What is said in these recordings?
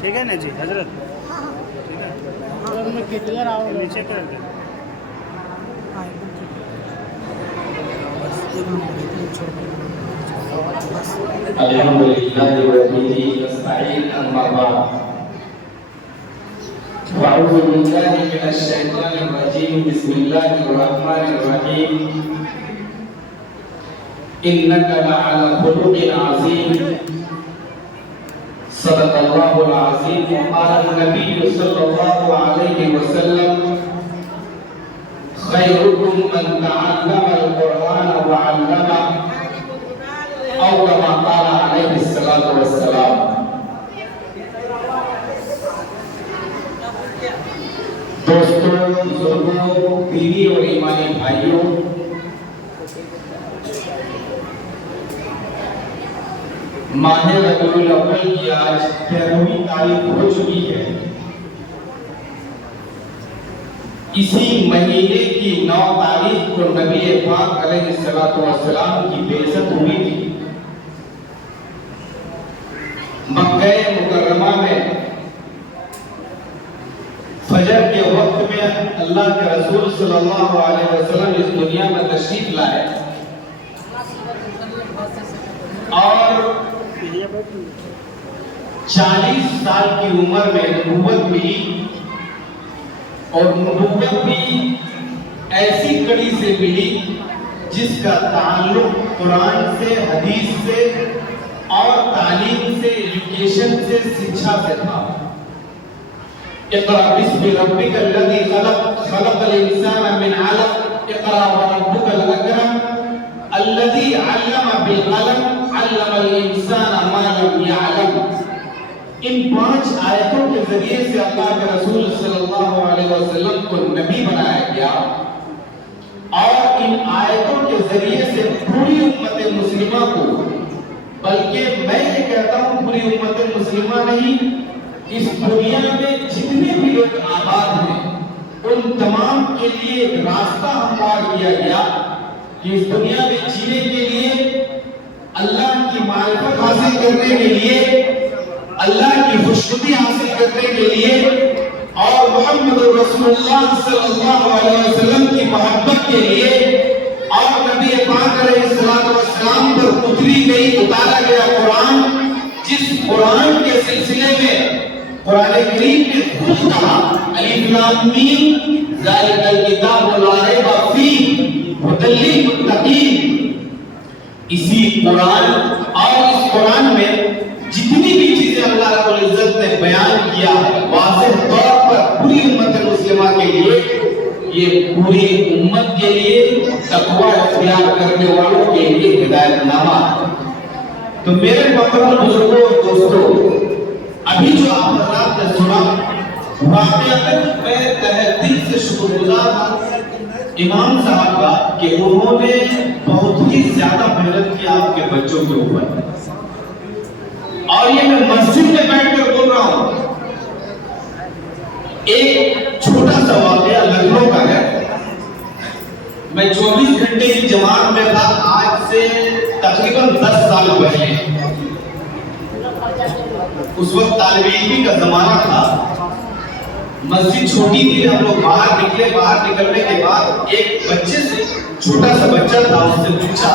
ٹھیک ہے نا جی حضرت؟ ٹھیک ہے نیچے کر دیں. الحمدللہ وبه نستعین اما بعد فاعوذ باللہ من الشیطان الرجیم بسم اللہ الرحمن الرحیم انک لعلی خلق عظیم صدق اللہ العظیم وقال النبی صلی اللہ علیہ وسلم خیرکم من تعلم القرآن وعلمه او کما قال علیہ الصلوۃ والسلام. دوستوں، بزرگوں، بیوی اور ایمانی بھائیوں، ماہ ربیع الاول کی آج 13ویں تاریخ ہو چکی ہے. اسی مہینے کی 9 تاریخ کو نبی پاک علیہ الصلوۃ والسلام کی بعثت ہوئی تھی. مکہ مکرمہ میں فجر کے وقت میں اللہ کے رسول صلی اللہ علیہ وسلم اس دنیا میں تشریف لائے اور 40 سال کی عمر میں نبوت ملی، اور نبوت بھی ایسی کڑی سے ملی جس کا تعلق قرآن سے، حدیث سے اور تعلیم سے، ایجوکیشن سے، شکشا سے تھا. اقرأ بسم ربک الذی خلق خلق الانسان من علق اقرأ وربک الاکرم الذی علم بالقلم علم الانسان ما لم یعلم. ان 5 آیتوں کے ذریعے سے اللہ کے رسول صلی اللہ علیہ وسلم کو نبی بنایا گیا، اور ان آیتوں کے ذریعے سے پوری امت مسلمہ کو، بلکہ میں یہ کہتا ہوں پوری امت مسلمہ نہیں، اس دنیا میں جتنے بھی لوگ آباد ہیں ان تمام کے لیے ایک راستہ ہموار کیا گیا کہ اس دنیا میں جینے کے لیے، اللہ کی معرفت حاصل کرنے کے لیے، اللہ کی خوشنودی حاصل کرنے کے لیے، اور محمد رسول اللہ صلی اللہ علیہ وسلم کی محبت کے لیے، اور نبی پاک علیہ السلام پر اتارا گیا قرآن، جس قرآن کے سلسلے میں قرآن کریم نے خود کہا الف لام میم ذالک الکتاب لا ریب فیہ ھدی للمتقین. اسی قرآن اور اس قرآن میں جتنی بھی چیزیں اللہ رب العزت نے بیان کیا واضح طور پر پوری امت مسلمہ کے لیے، یہ پوری امت کے لیے تقوی اختیار کرنے والوں کے لیے ہدایت نامہ. تو میرے محترم بزرگوں اور دوستوں، ابھی جو آپ حضرات نے سنا، واقعتاً میں تہہ دل سے شکر گزار ہوں امام صاحب کا کہ انہوں نے بہت ہی زیادہ محنت کی آپ کے بچوں کے اوپر. اور یہ میں مسجد میں بیٹھ کر بول رہا ہوں. ایک چھوٹا سا واقعہ لکھنؤ کا ہے. میں 24 گھنٹے کی جماعت میں تھا آج سے تقریباً 10 سال پہلے. اس وقت طالب علمی کا زمانہ تھا، مسجد چھوٹی تھی، ہم لوگ باہر نکلے. باہر نکلنے کے بعد ایک بچے سے، چھوٹا سا بچہ تھا، اس سے پوچھا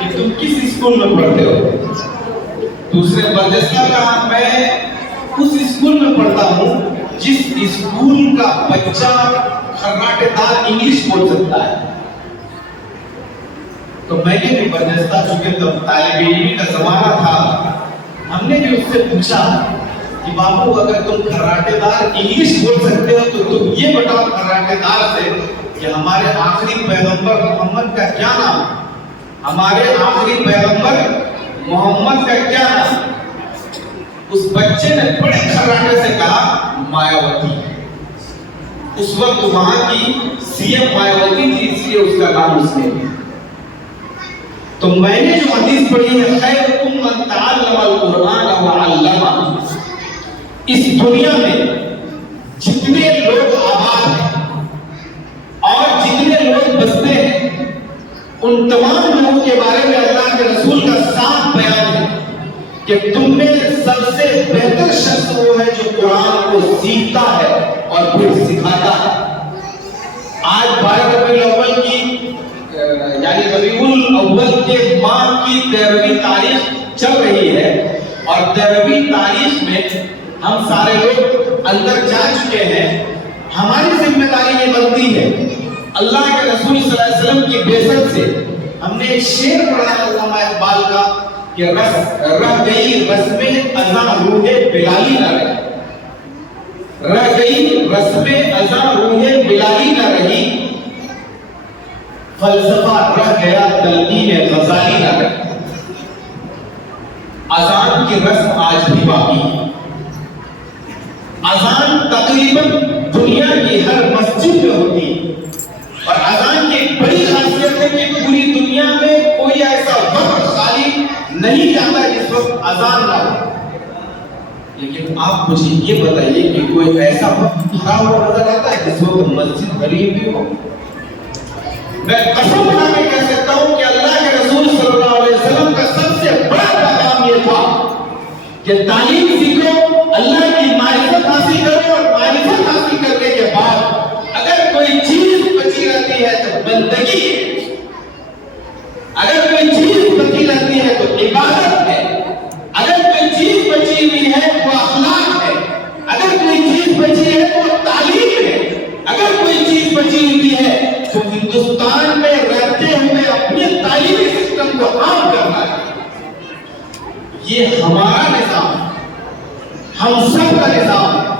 کہ تم کس اسکول میں پڑھتے ہو؟ دوسرے برجستہ کہا میں اس اسکول میں پڑھتا ہوں جس اسکول کا بچہ خراٹے دار انگلش بول سکتا ہے. تو میں نے بھی برجستہ، چونکہ تب طالب علمی کا زمانہ تھا، ہم نے بھی اس سے پوچھا کہ بابو اگر تم خراٹے دار انگلش بول سکتے ہو تو تم یہ بتاؤ خراٹے دار سے کہ ہمارے آخری پیغمبر محمد کا کیا نام؟ ہمارے آخری پیغمبر محمد کا کیا نام؟ اس بچے نے بڑے خراٹے سے کہا مایاوتی. اس وقت وہاں کی سی ایم مایاوتی تھی، اس لیے اس کا نام اس نے دیا. تو میں نے جو حدیث پڑھی ہے خیرکم من تعلم القرآن وعلمہ، اس دنیا میں جتنے لوگ آباد ہیں اور جتنے لوگ بستے ہیں ان تمام لوگوں کے بارے میں اللہ کے رسول کا صاف بیان ہے کہ تم میں سب سے بہتر شخص وہ ہے جو قرآن کو سیکھتا ہے اور پھر سکھاتا ہے۔ آج 12 ربیع الاول کی یعنی ربیع الاول کے ماہ کی 13ویں تاریخ چل رہی ہے، اور 13ویں تاریخ میں ہم سارے لوگ اندر جا چکے ہیں۔ ہماری ذمہ داری یہ بنتی ہے، اللہ کے رسول صلی اللہ علیہ وسلم کی بعثت سے ہم نے ایک شعر پڑھا ہے علامہ اقبال کا کہ رہ گئی رسم اذاں روح بلالی نہ رہی، رہ گئی رسم اذاں روح بلالی نہ رہی، فلسفہ رہ گیا تلقین غزالی نہ رہی۔ اذان کی رسم آج بھی باقی ہے۔ اذان تقریباً دنیا کی ہر مسجد میں ہوتی ہے، اور اذان کی ایک بڑی خاصیت ہے کہ پوری دنیا میں کوئی ایسا وقت خالی نہیں جاتا جس وقت اذان نہ ہو۔ لیکن آپ مجھے یہ بتائیے کہ کوئی ایسا وقت بھرا ہوا نظر آتا ہے جس وقت مسجد بھری ہوئی ہو؟ میں قسم کھا کے کہہ سکتا ہوں کہ اللہ کے رسول صلی اللہ علیہ وسلم کا سب سے بڑا پیغام یہ تھا کہ تعلیم سیکھو، اللہ کی معرفت حاصل کرو، اور معرفت حاصل کرنے کے بعد اگر کوئی چیز بچی رہتی ہے تو بندگی ہے، اگر کوئی چیز بچی رہتی ہے تو عبادت ہے، اگر کوئی چیز بچی ہوئی ہے تو اخلاق ہے، اگر کوئی چیز بچی ہے تو تعلیم ہے، اگر کوئی چیز بچی ہوئی ہے تو ہندوستان میں رہتے ہوئے اپنے تعلیمی سسٹم کو عام کرنا ہے۔ یہ ہمارا نظام ہے، ہم سب کا نظام ہے۔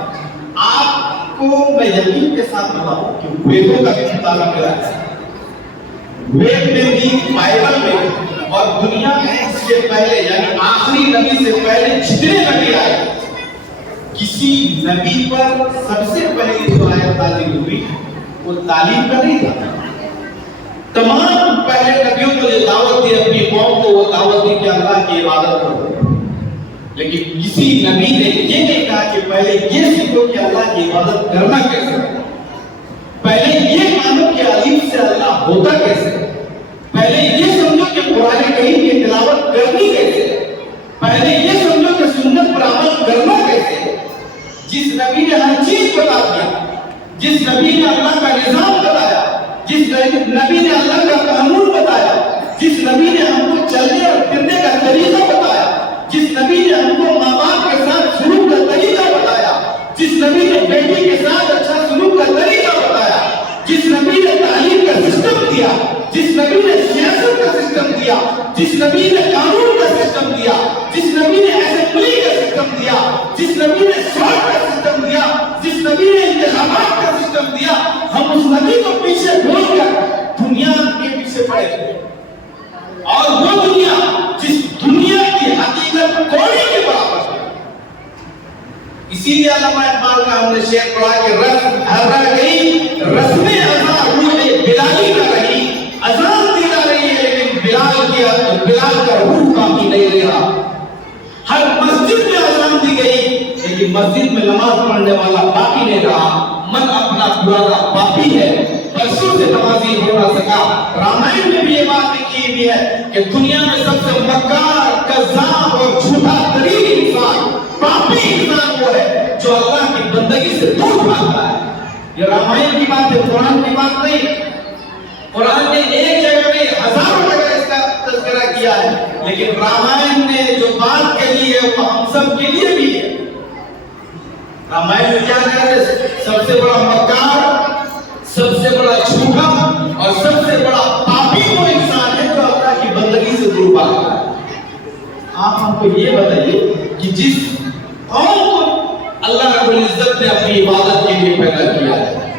آپ کو میں یقین کے ساتھ بتاؤں کہ ویدوں کا بھی مطالعہ کرا ہے، وید میں بھی، بائبل میں بھی، اور دنیا میں اس سے پہلے یعنی آخری نبی سے پہلے جتنے نبی آئے، کسی نبی پر سب سے پہلی جو آیت نازل ہوئی وہ تعلیم کا نہیں تھا۔ تمام پہلے نبیوں کو جو دعوت دی اپنی قوم کو، وہ دعوت دی کہ اللہ کی عبادت کرو، لیکن کسی نبی نے یہ نہیں کہا کہ پہلے یہ سیکھو کہ اللہ کی عبادت کرنا کیسے، پہلے یہ مانو کہ الف سے اللہ ہوتا کیسے، پہلے یہ سمجھو کہ قرآن کریم کی تلاوت کرنی کیسے، پہلے یہ سمجھو کہ سنت پر عمل کرنا کیسے۔ جس نبی نے ہر چیز بتا دیا، جس نبی نے اللہ کا نظام بتایا، جس نبی نے اللہ کا قانون بتایا، جس نبی نے ہم کو چلنے اور پھرنے کا طریقہ بتایا، جس نبی نے ہم کو ماں باپ کے ساتھ سلوک کا طریقہ بتایا، جس نبی نے بیٹی کے ساتھ اچھا سلوک کا طریقہ بتایا، جس نبی نے تعلیم کا سسٹم دیا، جس نبی نے سیاست کا سسٹم دیا، جس نبی نے قانون کا سسٹم دیا، جس نبی نے اسمبلی کا سسٹم دیا، جس نبی نے سواد کا سسٹم دیا، جس نبی نے انتخابات کا سسٹم دیا، ہم اس نبی کو پیچھے بھول کر دنیا کے پیچھے پڑے تھے۔ اور وہ دنیا جس دنیا کی حقیقت کوڑی کے برابر ہے۔ اسی لیے علامہ اقبال کا ہم نے شعر پڑھا کہ رہ گئی رسم اذاں روح بلالی نہ رہی، اذان دی جا رہی ہے لیکن بلال کا روح باقی نہیں رہا۔ ہر مسجد میں اذان دی گئی لیکن مسجد میں نماز پڑھنے والا باقی نہیں رہا۔ من اپنا پرانا باقی ہے، برسوں سے نمازی ہو نہ سکا۔ رامائن میں بھی یہ بات لکھی ہوئی ہے کہ دنیا میں سب سے مکار، کذاب اور جھوٹا ترین انسان، پاپی انسان وہ ہے جو اللہ کی بندگی سے دور بھاگتا ہے۔ یہ رامائن کی بات ہے، قرآن کی بات نہیں۔ قرآن نے ایک جگہ میں ہزاروں جگہ اس کا تذکرہ کیا ہے، لیکن رامائن نے جو بات کہی ہے وہ ہم سب کے لیے بھی ہے۔ رامائن میں کیا کہتے ہیں؟ سب سے بڑا مکار، سب سے بڑا جھوٹا اور سب سے بڑا پاپی وہ انسان ہے جو اللہ کی بندگی سے دور بھاگتا ہے۔ آپ ہم کو یہ بتائیے کہ جس قوم کو اللہ رب العزت نے اپنی عبادت کے لیے پیدا کیا ہے،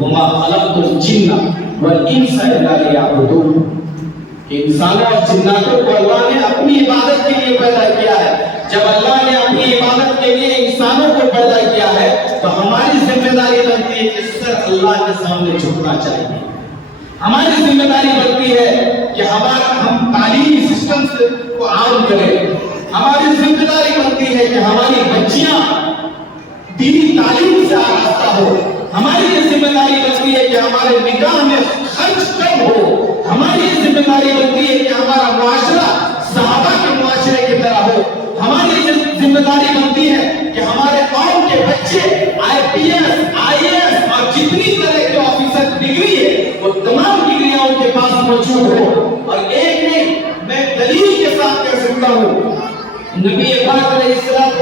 وَمَا خَلَقْتُ الْجِنَّ وَالْإِنسَ إِلَّا لِيَعْبُدُونِ، کہ انسانوں اور جناتوں کو اللہ نے اپنی عبادت کے لیے پیدا کیا ہے۔ جب اللہ نے اپنی عبادت کے لیے انسانوں کو پیدا کیا ہے تو ہماری ذمہ داری بنتی ہے کہ سر اللہ کے سامنے جھکنا چاہیے۔ ہماری ذمہ داری بنتی ہے کہ ہم تعلیمی سسٹم کو عام کریں۔ ہماری ذمہ داری بنتی ہے کہ ہماری بچیاں دینی تعلیم سے آراستہ ہو۔ ہماری یہ ذمہ داری بنتی ہے کہ ہمارے نکاح میں خرچ کم ہو۔ ہماری یہ ذمہ موجود ہو. اور ایک نہیں میں دلیل کے ساتھ کہہ سکتا ہوں نبی پاک علیہ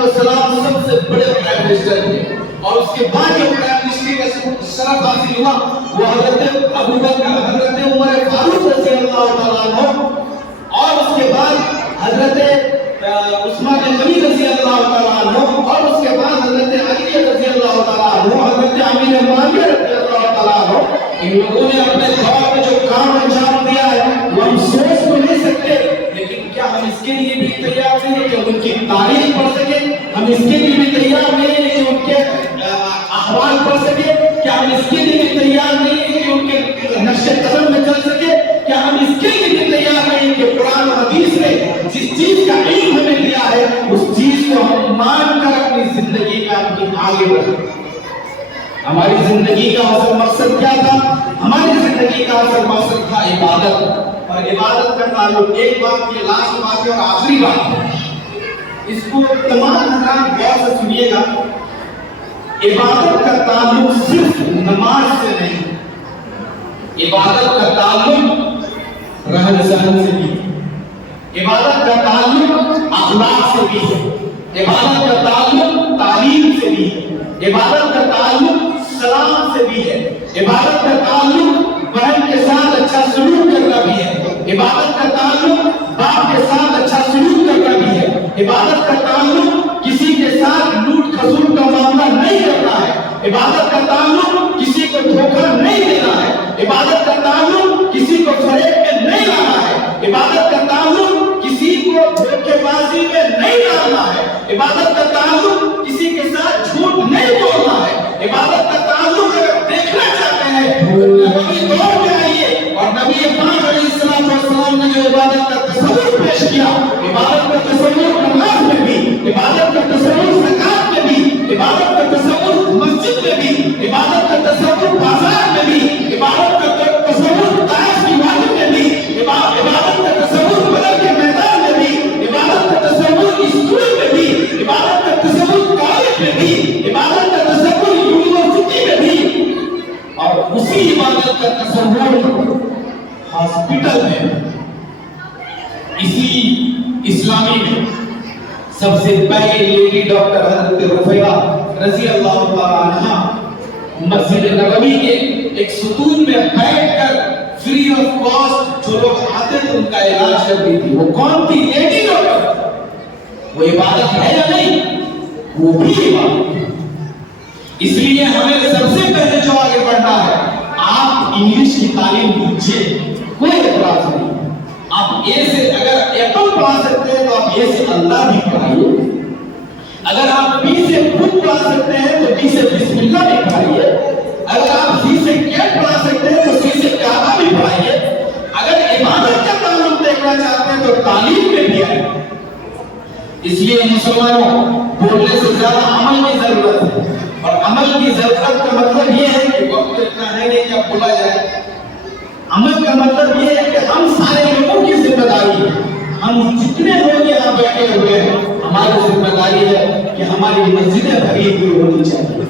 السلام سب سے بڑے پرائم منسٹر تھے اور اس کے بعد جو پرائم منسٹر کا شرف حاصل ہوا وہ حضرت ابو بکر حضرت عمر فاروق رضی اللہ تعالیٰ عنہ اور اس کے بعد حضرت عثمان غنی رضی اللہ تعالیٰ عنہ اور اس کے بعد حضرت علی رضی اللہ تعالیٰ عنہ حضرت امیر معاویہ رضی اللہ تعالیٰ عنہ. ان لوگوں نے اپنے دور میں جو کام انجام دیا ہے وہ ہم سوچ تو نہیں سکتے لیکن کیا ہم اس کے لیے بھی تیار نہیں ہیں کہ ان کی تاریخ پڑھ سکیں؟ ہم اس کے لیے بھی تیار نہیں ہیں کہ ان کے احوال پڑھ سکیں؟ کیا ہم اس کے لیے بھی تیار نہیں ہیں کہ ان کے نقش قدم میں چل سکیں؟ کیا ہم اس کے لیے بھی تیار نہیں ہیں کہ قرآن و حدیث نے جس چیز کا علم ہمیں دیا ہے اس چیز کو ہم مان کر اپنی زندگی میں اپنی آگے بڑھیں؟ ہماری زندگی کا اصل مقصد کیا تھا؟ ہماری زندگی کا اصل مقصد تھا عبادت. اور عبادت کا تعلق ایک بات یہ لاسٹ بات ہے اور آخری بات ہے اس کو تمام حضرات غور سے سنیے گا. عبادت کا تعلق صرف نماز سے نہیں, عبادت کا تعلق رہن سہن سے بھی, عبادت کا تعلق اخلاق سے بھی ہے, عبادت کا تعلق تعلیم سے بھی ہے, عبادت کا تعلق سلام سے بھی ہے, عبادت کا تعلق بہن کے ساتھ اچھا سلوک کرنا بھی ہے, عبادت کا تعلق باپ کے ساتھ اچھا سلوک کرنا بھی ہے, عبادت کا تعلق کسی کے ساتھ لوٹ کھسوٹ کا معاملہ نہیں کرنا ہے, عبادت کا تعلق کسی کو دھوکہ نہیں دینا ہے, عبادت کا تعلق کسی کو فریب میں نہیں لانا ہے, عبادت کا تعلق کسی کو دھوکے بازی میں نہیں ڈالنا ہے, عبادت کا تعلق کسی کے ساتھ جھوٹ نہیں بولنا ہے, عبادت کا تعلق اگر دیکھنا چاہتے ہیں نبی دور میں آئیے اور نبی پاک علیہ السلام نے جو عبادت کا تصور پیش کیا, عبادت کا تصور نماز میں بھی, عبادت کا تصور زکات میں بھی, عبادت کا تصور مسجد میں بھی, عبادت کا تصور بازار میں بھی, عبادت کا تصور طائف کی وادی میں بھی, عبادت کا تصور بدر کے میدان میں بھی, عبادت کا تصور اسکول میں بھی, عبادت کا تصور کالج میں بھی, عبادت کا تصور یونیورسٹی میں بھی, اور اسی عبادت کا تصور ہاسپٹل میں, اسی اسلامی میں سب سے پہلے لیڈی ڈاکٹر حضرت رفیہ رضی اللہ تعالیٰ عنہ مسجد نبوی کے ایک ستون میں بیٹھ کر فری آف کاسٹ جو لوگ آتے تھے ان کا علاج کرتی تھی. وہ کون تھی؟ Lady doctor. وہ عبادت ہے یا نہیں؟ وہ بھی عبادت. اس لیے ہمیں سب سے پہلے جو آگے بڑھنا ہے, آپ انگلش کی تعلیم دیجیے, کوئی اعتراض نہیں. آپ اے سے اگر ایپل پڑھا سکتے ہیں تو آپ اے سے اللہ بھی پڑھائیے, اگر آپ بی سے خود پڑھا سکتے ہیں تو بی سے بسم اللہ بھی پڑھائیے, اگر آپ سی سے کیٹ پڑھا سکتے ہیں تو سی سے کعبہ بھی پڑھائیے. اگر عبادت کا تعلق دیکھنا چاہتے ہیں تو تعلیم میں بھی آئے. اس لیے مسلمانوں بولنے سے زیادہ عمل کی ضرورت ہے, اور عمل کی ضرورت کا مطلب یہ ہے کہ وقت اتنا ہے نہیں کہ اب بولا جائے. عمل کا مطلب یہ ہے کہ ہم سارے لوگوں کی ذمہ داری ہے, ہم جتنے لوگ یہاں بیٹھے ہوئے ہیں ہماری ذمہ داری ہے کہ ہماری مسجدیں بھری ہوئی ہونی چاہیے.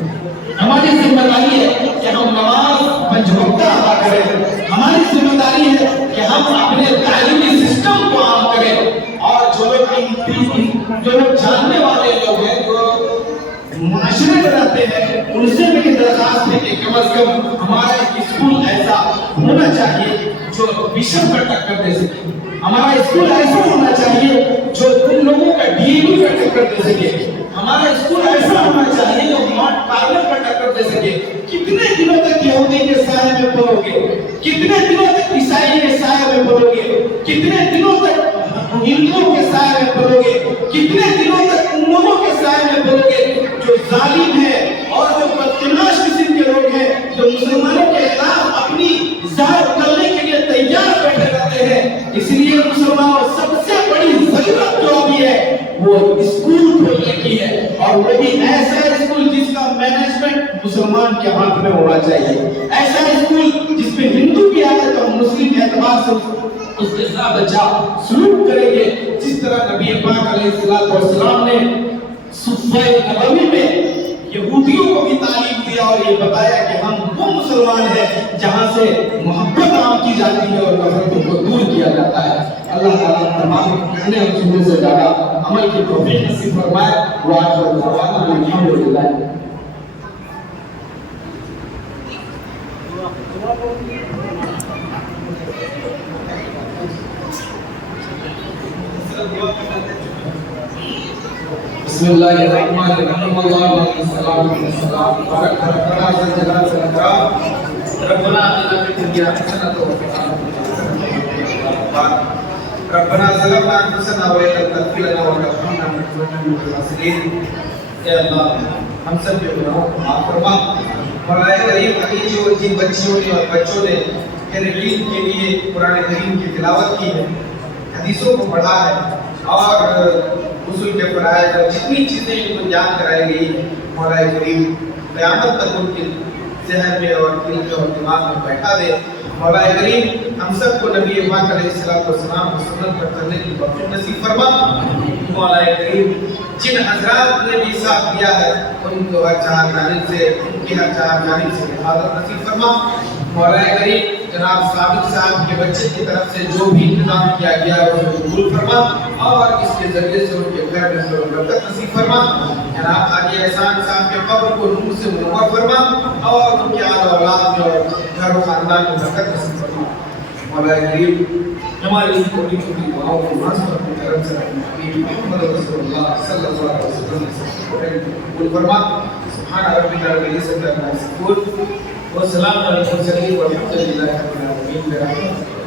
ہماری ذمہ داری ہے کہ ہم نماز پنج وقتہ ادا کریں. ہماری ذمہ داری ہے کہ ہم اپنے تعلیمی سسٹم کو عام کریں. اور جو لوگ جاننے والے لوگ ہیں, جو معاشرے میں رہتے ہیں, ان سے بھی درخواست ہے کہ کم از کم ہمارا ایک اسکول ایسا ہونا چاہیے جو بشپ کا ٹکر دے سکے. ہمارا اسکول ایسا ہونا چاہیے جو ان لوگوں کا ڈیگری کا ٹکر دے سکے. ہمارا اسکول ایسا ہونا چاہیے جو پارلر کا ٹکر دے سکے. کتنے دنوں تک یہودی کے سائے میں پڑھو گے, کتنے دنوں تک عیسائی کے سائے میں پڑھو گے, کتنے دنوں تک ہندوؤں کے سائے میں پڑھو گے, کتنے دنوں تک ان لوگوں کے سائے میں پڑھو گے جو ظالم ہے اور جو بدتماش قسم کے لوگ ہیں, جو مسلمانوں کے خلاف اپنی ظاہر کرنے کے لیے تیار بیٹھے رہتے ہیں. اس لیے مسلمانوں سب سے بڑی ضرورت جو بھی ہے وہ اسکول کھولنے کی ہے, اور وہ بھی ایسا اسکول جس کا مینجمنٹ مسلمان کے ہاتھ میں ہونا چاہیے. ایسا اسکول جس میں ہندو بھی آئے تو ہم مسلم کے اعتبار سے اس کے ساتھ اچھا سلوک کریں گے, جس طرح نبی پاک علیہ السلام نے صفہ نبوی میں یہودیوں کو بھی تعلیم دیا اور یہ بتایا کہ ہم وہ مسلمان ہیں جہاں سے محبت عام کی جاتی ہے اور نفرت تعالیٰ تمام کہنے اور سننے سے زیادہ عمل کی توفیق نصیب فرمائے. وآخر دعوانا الحمدللہ. بسم اللہ الرحمن الرحیم. اللہم صل علی سیدنا محمد ربنا آتنا فی الدنیا حسنۃ وفی الآخرۃ ربنا ظلمنا انفسنا وان لم تغفر لنا وترحمنا لنكونن من الخاسرین. اے اللہ ہم سب کے گناہوں کو معاف فرما. مولا کریم ابھی جو جن بچیوں نے اور بچوں نے تیرے دین کے لیے قرآن کریم کی تلاوت کی ہے, حدیثوں کو پڑھا ہے اور رسول کے فرائض اور جتنی چیزیں ان کو یاد کرائی گئی ہیں, مولا کریم قیامت تک ان کے ذہن میں اور دل میں اور دماغ میں بیٹھا دے. مولا کریم ہم سب کو نبی پاک علیہ السلام کو سنت پر چلنے کی توفیق نصیب فرما. مولا کریم جن حضرات نے بھی ساتھ دیا ہے ان کو ہر چار جانب سے, ان کی ہر چار جانب سے حفاظت نصیب فرما. مولا کریم جناب ثابت صاحب کے بچے کی طرف سے جو بھی انتظام کیا گیا ہے اسے قبول فرما اور اس کے ذریعے سے ان کے گھر میں خیر و برکت نصیب فرما. جناب حاجی احسان صاحب کے قبر کو نور سے منور فرما اور ان کے آل اولاد میں اور گھر و خاندان میں برکت نصیب فرما. مولا کریم ہماری ان چھوٹی چھوٹی دعاؤں کو منظور اپنی طرف سے محمد رسول اللہ صلی اللہ علیہ وسلم سے قبول فرما. سبحان ربک رب العزت عما یصفون والسلام علی المرسلین والحمد للہ رب العالمین.